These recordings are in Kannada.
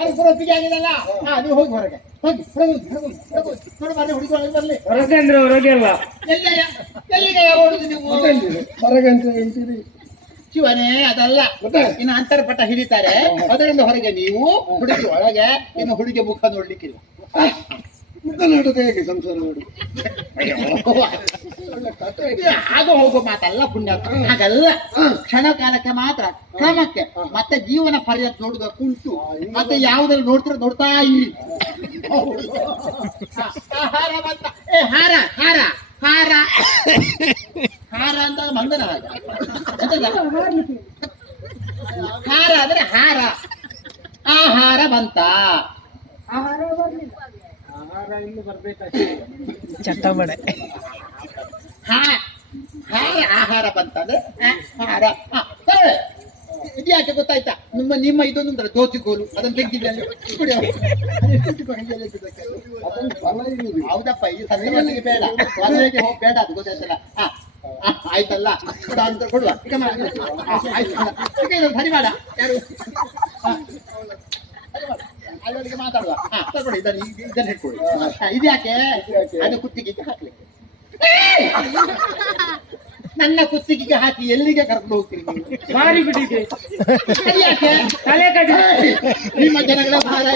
ಒಪ್ಪಿಗೆ ಆಗಿದಲ್ಲ ಹಾ ನೀವು ಹೋಗಿ ಹೊರಗೆ. ಹೋಗಿ. ನೋಡು ಬರ್ರಿ ಬರ್ಲಿ ಹೊರಗೆ ಅಂದ್ರೆ ಹೊರಗೆ ಅಲ್ಲ ಎಲ್ಲಿಗೆ ಎಲ್ಲಿಗೆ ಓಡುದು ನೀವು? ಹೊರಗೆ ಅಂತ ಹೇಳ್ತೀರಿ ಶಿವನೇ ಅದಲ್ಲ? ಇನ್ನು ಅಂತರ್ಪಟ ಹಿಡಿತಾರೆ. ಅದರಿಂದ ಹೊರಗೆ ನೀವು ಹುಡುಗಿ ಒಳಗೆ ಇನ್ನು ಹುಡುಗಿ ಮುಖ ನೋಡ್ಲಿಕ್ಕಿಲ್ಲ. ಮುಖ ನೋಡೋದು ಹೇಗೆ ಸಂಸಾರ ಮಾಡಿ ಒಳ್ಳೆ ಕಥೆ ಇದೆ. ಇದು ಆಗ ಹೋಗೋ ಮಾತಲ್ಲ ಪುಣ್ಯ ಹಾಗಲ್ಲ. ಕ್ಷಣ ಕಾಲಕ್ಕೆ ಮಾತ್ರ ಕ್ರಮಕ್ಕೆ ಮತ್ತೆ ಜೀವನ ಪರ್ಯಂತ ನೋಡಿದ ಕುಂಟು. ಮತ್ತೆ ಯಾವ್ದ್ರಲ್ಲಿ ನೋಡ್ತಾರೆ ನೋಡ್ತಾ ಇರಿ ಹಾರ ಬಂತ. ಏ ಹಾರ ಹಾರ ಹಾರ. ಹಾರ ಅಂತ ಮಂಗನ ರಾಜ ಎಂತದ? ಹಾರ ಅಂದ್ರೆ ಹಾರ ಆಹಾರ ಬಂತ ಆಹಾರ ಇನ್ನು ಬರ್ಬೇಕಷ್ಟೇ ಚಟ್ಟಬಡೆ. ಆಹಾರ ಬಂತಂದ್ರೆ ಆಹಾರ ಹಾ, ಸರಿ. ಇದು ಯಾಕೆ ಗೊತ್ತಾಯ್ತಾ? ನಿಮ್ಮ ನಿಮ್ಮ ಇದೊಂದು ಉಂಟಲ್ಲ ದೋತಿಗೋಲು ಅದನ್ನು ತೆಗ್ದಿದ್ದಲ್ಲಿ ಹೌದಪ್ಪ ಈ ಸಣ್ಣ ಬೇಡ. ಹೋಗಿ ಬೇಡ ಅದು ಗೊತ್ತಾಯ್ತಲ್ಲ ಆಯ್ತಲ್ಲ. ಕೊಡ ಅಂತ ಕೊಡುವ. ಆಯ್ತು. ಸರಿ ಮಾಡ. ಯಾರು? ಅಲ್ಲೊಳಗೆ ಮಾತಾಡುವ. ತಗೊಳ್ಳಿ ಇದನ್ನು ಇದು- ಇದನ್ನು ಇಟ್ಕೊಳ್ಳಿ. ಇದು ಯಾಕೆ? ಅದು ಕುತ್ತಿಗೆಗೆ ಹಾಕ್ಲಿಕ್ಕೆ! ನನ್ನ ಕುತ್ತಿಗೆಗೆ ಹಾಕಿ ಎಲ್ಲಿಗೆ ಕರ್ಕೊಂಡು ಹೋಗ್ತೀರಿ ನೀವು? ಬಾರಿ ಬಿಟ್ಟಿದೆ ಯಾಕೆ? ತಲೆ ಕಟ್ಟಿ ನಿಮ್ಮ ಜನಗಳ ಭಾರ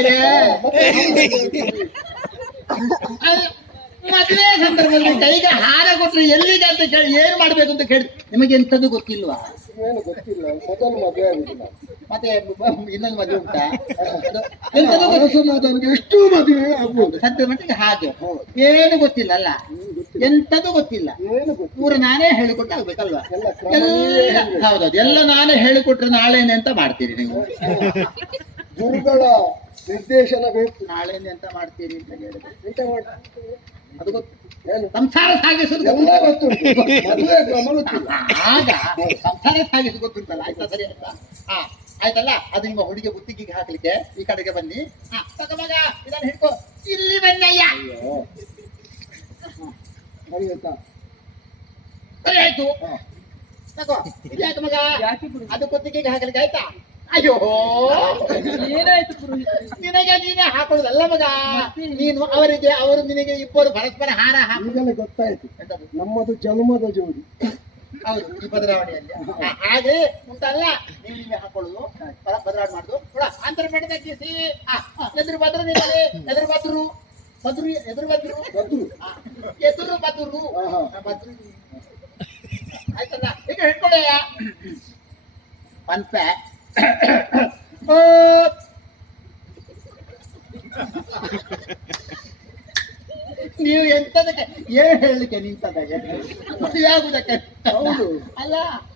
ಮದುವೆ ಸಂದರ್ಭದಲ್ಲಿ ಕೈಗೆ ಹಾರ ಕೊಟ್ಟರೆ ಎಲ್ಲಿಗೆ ಅಂತ ಕೇಳಿ ಏನ್ ಮಾಡ್ಬೇಕು ಅಂತ ಕೇಳಿ. ನಿಮಗೆ ಎಂಥದ್ದು ಗೊತ್ತಿಲ್ವಾ? ಏನು ಗೊತ್ತಿಲ್ಲ. ಮೊದಲು ಮದುವೆ ಆಗುದಿಲ್ಲ ಮತ್ತೆ ಇನ್ನೊಂದು ಮದುವೆ ಉಂಟಾ? ಎಂತದ್ದು ಎಷ್ಟು ಮದುವೆ ಆಗ್ಬೋದು. ಸದ್ಯ ಮಟ್ಟಿಗೆ ಹಾಗೆ. ಏನು ಗೊತ್ತಿಲ್ಲ ಅಲ್ಲ? ಎಂತದ್ದು ಗೊತ್ತಿಲ್ಲ. ಪೂರ ನಾನೇ ಹೇಳಿಕೊಟ್ಟು ಆಗ್ಬೇಕಲ್ವಾ? ಎಲ್ಲ ಹೌದೌದು. ಎಲ್ಲ ನಾನೇ ಹೇಳಿಕೊಟ್ರೆ ನಾಳೆನೆ ಅಂತ ಮಾಡ್ತೀರಿ ನೀವು. ಗುರುಗಳ ನಿರ್ದೇಶನ ಬೇಕು. ನಾಳೆನೆ ಅಂತ ಮಾಡ್ತೀರಿ ಅಂತ ಹೇಳಿದ್ರೆ. ಎಂತ ಅದು ಗೊತ್ತು ಸಂಸಾರ ಸಾಗಿಸೋದು ಗೊತ್ತುಂಟು. ಮದುವೆ ಕ್ರಮ ಗೊತ್ತಿಲ್ಲ ಆಗ ಸಂಸಾರ ಸಾಗಿಸು ಗೊತ್ತುಂಟಲ್ಲ. ಆಯ್ತಾ ಸರಿ ಆಯ್ತಾ? ಹಾ ಆಯ್ತಲ್ಲ? ಅದು ನಿಮ್ಮ ಹುಡುಗಿ ಬುತ್ತಿಗೆ ಹಾಕ್ಲಿಕ್ಕೆ ಈ ಕಡೆಗೆ ಬನ್ನಿ. ಹಾ ತಗ ಮಗ ಇದನ್ನ ಹಿಡ್ಕೊ. ಇಲ್ಲಿ ಬನ್ನಯ್ಯ. ಸರಿ ಆಯ್ತಾ. ಸರಿ ಆಯ್ತು ತಗೋ ಇದ್ಯಾಕೆ ಮಗ ಅದು ಕುತ್ತಿಗೆಗೆ ಹಾಕ್ಲಿಕ್ಕೆ ಆಯ್ತಾ? ಅಯ್ಯೋ. ಏನಾಯ್ತು ನಿನಗೆ ನೀನೇ ಹಾಕೊಳ್ಳೋದಲ್ಲ ಮಗ. ನೀನು? ಅವರಿಗೆ ಅವರು ನಿನಗೆ ಇಬ್ಬರು ಪರಸ್ಪರ ಹಾರ ಹಾಕಿ ಗೊತ್ತಾಯ್ತು? ನಮ್ಮದು ಜನ್ಮದ ಜೋಡಿ. ಹೌದು ಈ ಬದಲಾವಣೆಯಲ್ಲಿ ಹಾಗೆ ಉಂಟಲ್ಲ? ನೀವು ನೀವೇ ಹಾಕೊಳ್ಳುದು ಬರ- ಬದಲಾವಣೆ ಮಾಡುದು. ಕೂಡ ಅಂತರ ಪಡೆ ತಗ್ಗಿಸಿ ಎದುರು ಬದ್ರ ನಿಮ್ಮಲ್ಲಿ ಎದುರು ಬದ್ರು ಬದ್ರು ಎದುರು ಬದ್ರು ಬದ್ರು ಆ, ಎದುರು ಬದ್ರು. ಬದ್ರು ಆಯ್ತಲ್ಲ? ಈಗ ಹಿಡ್ಕೊಳ್ಳಯ್ಯ ಪನ್ಪೆ. ಓ ನೀವು ಎಂತದಕ್ಕೆ? ಏನ್ ಹೇಳಲಿಕ್ಕೆ ನಿಂತದಾಗುದಕ್ಕೆ ಹೌದು. ಅಲ್ಲ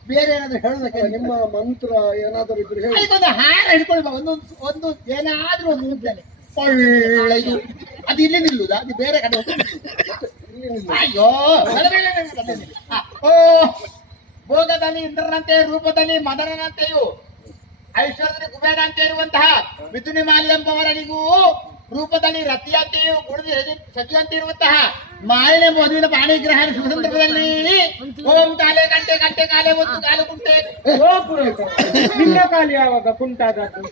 ಬೇರೆ ಏನಾದ್ರು ಹೇಳುದಕ್ಕೆ? ನಿಮ್ಮ ಮಂತ್ರ ಏನಾದರೂ ಇದ್ರೆ ಹೇಳಿ. ಒಂದು ಹಾರ ಹಿಡ್ಕೊಳ್ಬಾ ಬಾ, ಒಂದು ಏನಾದ್ರೂ ಒಂದು ಮುದ್ದನೆ ಒಳ್ಳೆಯದು. ಅದು ಇಲ್ಲಿ ನಿಲ್ಲುದ ಅದು ಬೇರೆ ಕಡೆ. ಅಯ್ಯೋ ಓ ಭೋಗದಲ್ಲಿ ಇಂದ್ರನಂತೆ ರೂಪದಲ್ಲಿ ಮದನನಂತೆಯು ಐಶ್ವರ್ಯದಲ್ಲಿ ಕುಬೇರ ಅಂತ ಇರುವಂತಹ ಮಿಥುನಿ ಮಾಲ್ಯಂಬವರನಿಗೂ ರೂಪದಲ್ಲಿ ರತಿಯಂತೆಯೂ ಕುಡಿದು ಸತಿಯಂತೆ ಇರುವಂತಹ ಮಾಲಿನ್ಯ ಮದುವಿನ ಪಾಣಿಗ್ರಹಣ ಶುಭ ಸಂದರ್ಭದಲ್ಲಿ ಓಂ ಕಾಲೆ ಗಂಟೆ ಗಂಟೆ ಕಾಲೆ ಒಂದು ಕಾಲು ಕುಂಟೆ. ನಿಮ್ಮ ಕಾಲು ಯಾವಾಗ ಕುಂಟಾದದ್ದು?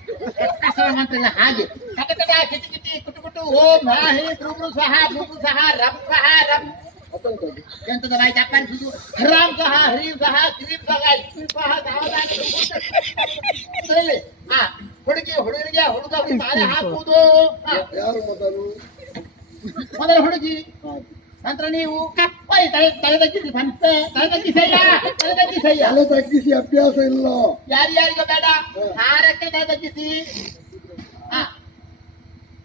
ಕಸವ ಹಾಗೆ ಹಾಗೆ. ಕಟ ಕಿಟಿ ಕಿಟಿ ಕುಟು ಕುಟು ಓಂ ಹಿ ಧ್ರುವ್ರು ಸಹ ಭೂಮು ಸಹ ರಂ ಸಹ ರಂ. ಮತ್ತೊಂದು ಎಂತದ ಬಾಯಿ ಅಪ್ಪರಿಸುದು ಹ್ರಾಂ ಸಹ ಹ್ರೀಂ ಸಹ ಕ್ರೀಂ ಸಹ ಇಕ್ರೀಂ ಸಹ ಸಾವಧಾನ ಹೇಳಿ ಹಾ ಹುಡುಗಿ ಹುಡುಗರಿಗೆ ಹುಡುಗ ತಾನೆ ಹಾಕುವುದು ಹಾ, ಯಾರು ಮೊದಲು ಮೊದಲ ಹುಡುಗಿ ನಂತರ ನೀವು ಓಯ್ ತಲೆ ತಲೆ ತಗ್ಗಿಸಿ ಪಂಪೆ ತಲೆ ತಗ್ಗಿಸಯ್ಯ ತಲೆ ತಗ್ಗಿಸಯ್ಯ ತಲೆ ತಗ್ಗಿಸಿ ಅಭ್ಯಾಸ ಇಲ್ಲ ಯಾರ್ಯಾರಿಗೂ ಬೇಡ ಹಾರಕ್ಕೆ ತಲೆ ತಗ್ಗಿಸಿ ಹಾ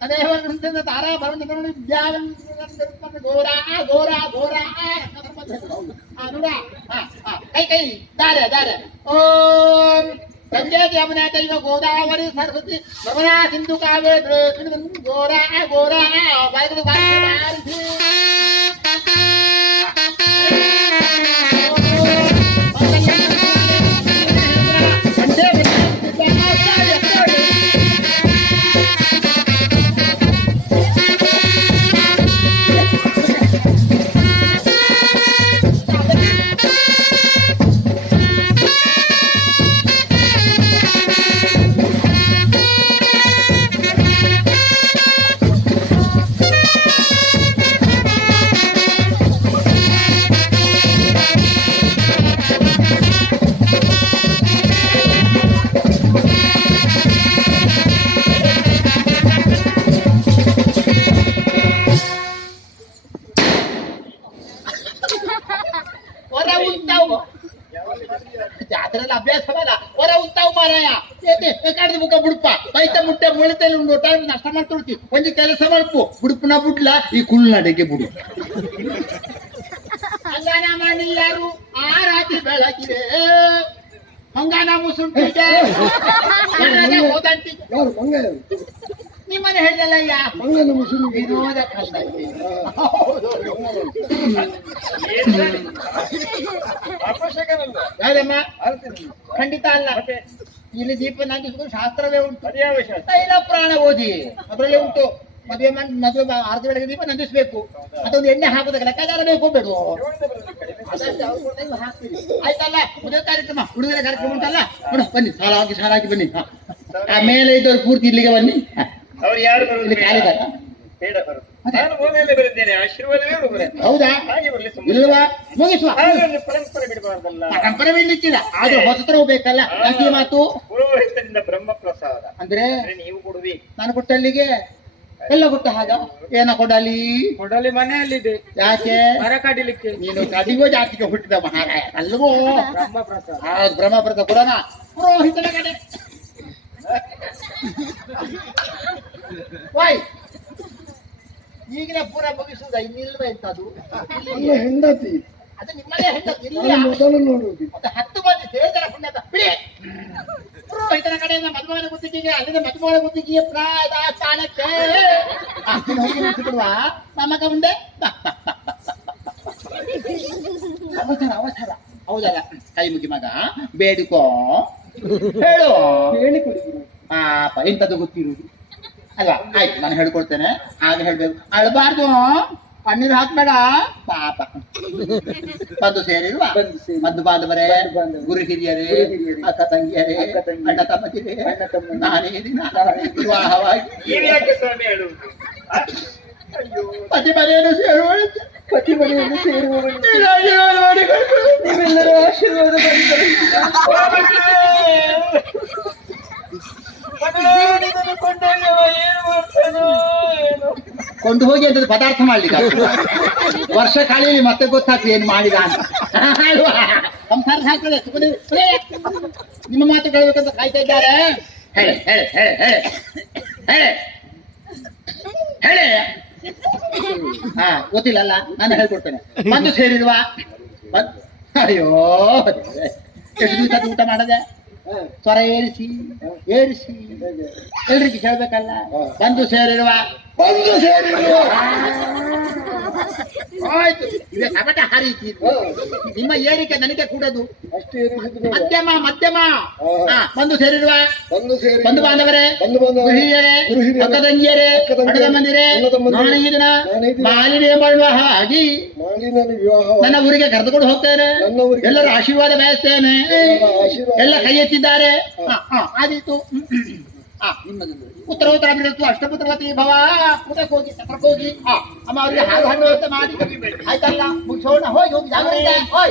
तदेव ताराभरणकरणे विद्यावन्त घोरा घोरा घोरा अनुरा हाँ, हाँ, हाँ, काही काही, दार दार। ओम गंगे जमुना दैव, गोदावरी, सरस्वती नर्मदा सिंधु कावेरी घोरा घोरा बाहेर बाहेर ಮಾಡ್ಕೊಳ್ತಿ ಕೆಲಸ ಮಲ್ಪು ಬುಡುಪುನ ಬುಡ್ಲ ಈ ಕುಳ್ನಾಡಿಗೆ ಬುಡು. ಹಂಗಾನ ಮಾಡಿ ಯಾರು ಆ ರಾತ್ರಿ ಬೆಳಗಿದೆ ಹಂಗಾನ ಮುಸುಂಟಿಗೆ ಹೋದಂಟಿ ಯಾರು ನಿಮ್ಮನೆ ಹೇಳಿದಲ್ಲ ಯಾ ಮಂಗನ ಮುಸುರು ವಿನೋದ ಖಂಡಿತ ಅಲ್ಲ. ಇಲ್ಲಿ ದೀಪ ನಂದಿಸ್ಕೊಂಡು ಶಾಸ್ತ್ರವೇ ಉಂಟು. ಅದೇ ಅವಶ್ಯ ತೈಲ ಪ್ರಾಣ ಓದಿ. ಅದರಲ್ಲೇ ಉಂಟು. ಮದುವೆ ಮದುವೆ ಆರತಿ ಅರ್ಧ ಬೆಳಗ್ಗೆ ದೀಪ ನಂದಿಸ್ಬೇಕು. ಅದೊಂದು ಎಣ್ಣೆ ಹಾಕೋದಕ್ಕೆ ಲೆಕ್ಕಾಚಾರ ಬೇಕು ಬೇಡ. ಆಯ್ತಲ್ಲ ಮದುವೆ ಕಾರ್ಯಕ್ರಮ ಹುಡುಗರ ಕಾರ್ಯಕ್ರಮ ಉಂಟಲ್ಲ? ನೋಡ ಬನ್ನಿ. ಸಾಲ ಹಾಕಿ ಸಾಲ ಹಾಕಿ ಬನ್ನಿ. ಆ ಮೇಲೆ ಇದ್ದವ್ರು ಪೂರ್ತಿ ಇಲ್ಲಿಗೆ ಬನ್ನಿ. ಅವ್ರು ಯಾರು ಇಲ್ಲಿ ಯಾರಿದ್ದಾರೆ ಬೇಡ? ಬರುದು. ನಾನು ಭೂಮಿಯಲ್ಲಿ ಬರುತ್ತೇನೆ ಆಶೀರ್ವಾದವೇ ಹುಡುಗರೆ ಹೌದಾ? ಹಾಗೆ ಬರಲಿ ಸುಮ್ಮನೆ. ಇಲ್ವಾ? ಮುಗಿಸುವ ಹಾಗಾಗಿ ಪರಂಪರೆ ಬಿಡಬಾರ್ದಲ್ಲ. ಪರಂಪರೆ ಬಿಡ್ಲಿಕ್ಕಿಲ್ಲ. ಆದ್ರೆ ಹೊಸತರ ಹೋಗ್ಬೇಕಲ್ಲ? ಯಾಕೆ ಈ ಮಾತು? ಪುರೋಹಿತರಿಂದ ಬ್ರಹ್ಮ ಪ್ರಸಾದ ಅಂದ್ರೆ ನೀವು ಕೊಡುವಿ. ನಾನು ಕೊಟ್ಟಲ್ಲಿಗೆ? ಎಲ್ಲ ಕೊಟ್ಟ ಹಾಗ? ಏನ ಕೊಡಲಿ? ಕೊಡಲಿ ಮನೆಯಲ್ಲಿದೆ. ಯಾಕೆ? ಮರ ಕಡಿಲಿಕ್ಕೆ. ನೀನು ಕದಿಗೋ ಜಾತಿಗೆ ಹುಟ್ಟಿದ ಮಹಾರಾಯ. ಅಲ್ವೋ? ಬ್ರಹ್ಮ ಪ್ರಸಾದ ಕೊಡೋಣ. ಪುರೋಹಿತನ ಕಡೆ. ವಾಯ್. ಈಗಿನ ಪೂರ ಮುಗಿಸುವುದ ಇನ್ನಿಲ್ವೇ ಎಂತದು? ನನ್ನ ಹೆಂಡತಿ. ಅದು ನಿಮ್ಮದೇ ಹೆಂಡತಿ ಇಲ್ಲ. ನಾನು ಮೊದಲು ನೋಡುವುದು. ಮತ್ತೆ ಹತ್ತು ಮಂದಿ ಸೇರಿದರ ಪುಣ್ಯದ ಬಿಡಿ. ಪುರೋಹಿತನ ಕಡೆಯಿಂದ ಮದುಮಗನ ಗುತ್ತಿಗೆಗೆ ಅಲ್ಲಿಂದ ಮದುಮಗನ ಗುತ್ತಿಗೆಗೆ ಪ್ರಾಯದ ಸ್ಥಾನಕ್ಕೆ ನಿಂತುಬಿಡುವ ನಮಗ ಮುಂದೆ. ಅವಸರ ಅವಸರ. ಹೌದಲ್ಲ ಕೈ ಮುಗಿ ಮಗ. ಬೇಡಿಕೋ. ಹೇಳು. ಹೇಳಿಕೊಡಿದ್ದೀನಿ ಪಾಪ ಇಂಥದ್ದು ಗೊತ್ತಿರುವುದು? ಅಲ್ವಾ ಆಯ್ತು ನಾನು ಹೇಳ್ಕೊಡ್ತೇನೆ. ಆಗ ಹೇಳ್ಬೇಕು. ಅಳಬಾರ್ದು. ಕಣ್ಣೀರು ಹಾಕ್ಬೇಡ. ಪಾಪ. ಬಂದು ಸೇರಿಲ್ವಾ? ಬಂದು ಸೇರಿ. ಮದ್ದು ಬಾಂಧವರೇ ಬಂಧು ಬಾಂಧವರು. ಗುರು ಹಿರಿಯರೇ ಅಕ್ಕ ತಂಗಿಯರೇ ಅಣ್ಣ ತಮ್ಮದಿರೇ. ನಾನೇ ದಿನ ವಿವಾಹವಾಗಿ. ನೀವು ಯಾಕೆ ಸ್ವಾಮಿ ಹೇಳುವುದು ಅಯ್ಯೋ. ಪತಿ ಮನೆಯನ್ನು ಸೇರುವಂತೆ ಪತಿ ಮನೆಯನ್ನು ಮಾಡಿಕೊಂಡು ನೀವೆಲ್ಲರೂ ಆಶೀರ್ವಾದ ಮಾಡಿದರೆ ಮದುವೆ ಕೊಂಡೊಯ್ಯವ ಏನು ಮಾಡ್ತಾನೋ ಏನೋ ಕೊಂಡು ಹೋಗಿ ಅಂತದ್ದು ಪದಾರ್ಥ ಮಾಡ್ಲಿಕ್ಕೆ. ವರ್ಷ ಕಾಲೇಲಿ ಮತ್ತೆ ಗೊತ್ತಾಗ್ತದೆ ಏನು ಮಾಡಿದ ಅಂತ. ನಿಮ್ಮ ಮಾತು ಕೇಳಬೇಕಂತ ಕಾಯ್ತಾ ಇದ್ದಾರೆ. ಹೇಳಿ ಹಾ ಗೊತ್ತಿಲ್ಲಲ್ಲ ನಾನು ಹೇಳ್ಕೊಡ್ತೇನೆ. ಬಂದು ಸೇರಿಲ್ವಾ? ಅಯ್ಯೋ. ಎಷ್ಟು ದಿವಸ ಊಟ ಮಾಡದೆ? ಸ್ವರ ಏರಿಸಿ. ಏರಿಸಿ ಎಲ್ರಿಗೆ ಕೇಳ್ಬೇಕಲ್ಲ ಬಂದು ಸೇರಿರುವ ಆಯ್ತು. ಈಗ ನಿಮ್ಮ ಏರಿಕೆ ನನಗೆ ಕೂಡದು. ಅಷ್ಟೇ ಮಧ್ಯಮ ಮಧ್ಯಮ. ಹಾ. ಬಂದು ಸೇರಿರುವ. ಬಂದು ಸೇರಿ ಬಂಧು ಬಾಂಧವರೇ ಬಂಧು ಬಾಂಧವರೇ, ಗುರು ಹಿರಿಯರೇ ಗುರು ಹಿರಿಯರೇ, ಅಕ್ಕ ತಂಗಿಯರೇ ಅಕ್ಕ ತಂಗಿಯರೇ, ಅಣ್ಣ ತಮ್ಮಂದಿರೇ ಅಣ್ಣ ತಮ್ಮಂದಿರೇ, ನಾಳೆ ಈ ದಿನ ನಾಳೆ ಈ ದಿನ ಮಾಲಿನ್ಯ ಮಾಡುವ ಹಾಗೆ ವಿವಾಹ ನನ್ನ ಊರಿಗೆ ಕರೆದುಕೊಂಡು ಹೋಗ್ತೇನೆ. ನನ್ನ ಊರಿಗೆ ಎಲ್ಲರ ಆಶೀರ್ವಾದ ಬಯಸ್ತೇನೆ. ಆಶೀರ್ವಾದ ಎಲ್ಲ ಕೈ ಎತ್ತಿದ್ದಾರೆ ಹಾ, ಹಾ, ಆದೀತು. ಉತ್ತರ ಉತ್ತರ ಬಿಡತ್ತು ಅಷ್ಟಪುತ್ರವತಿ ಭವ ಪುಟಕ್ಕೆ ಹೋಗಿ ಚಕ್ರಕ್ಕೆ ಹೋಗಿ ಹಾ, ಅಮ್ಮ ಅವರಿಗೆ ಹಾಲು ಹಣ್ಣು ವ್ಯವಸ್ಥೆ ಮಾಡಿ ಆಯ್ತಲ್ಲ ಮುಗಿಸೋಣ ಹೋಗಿ ಹೋಗಿ ಜಾಗ್ರತೆ ಹೋಯ್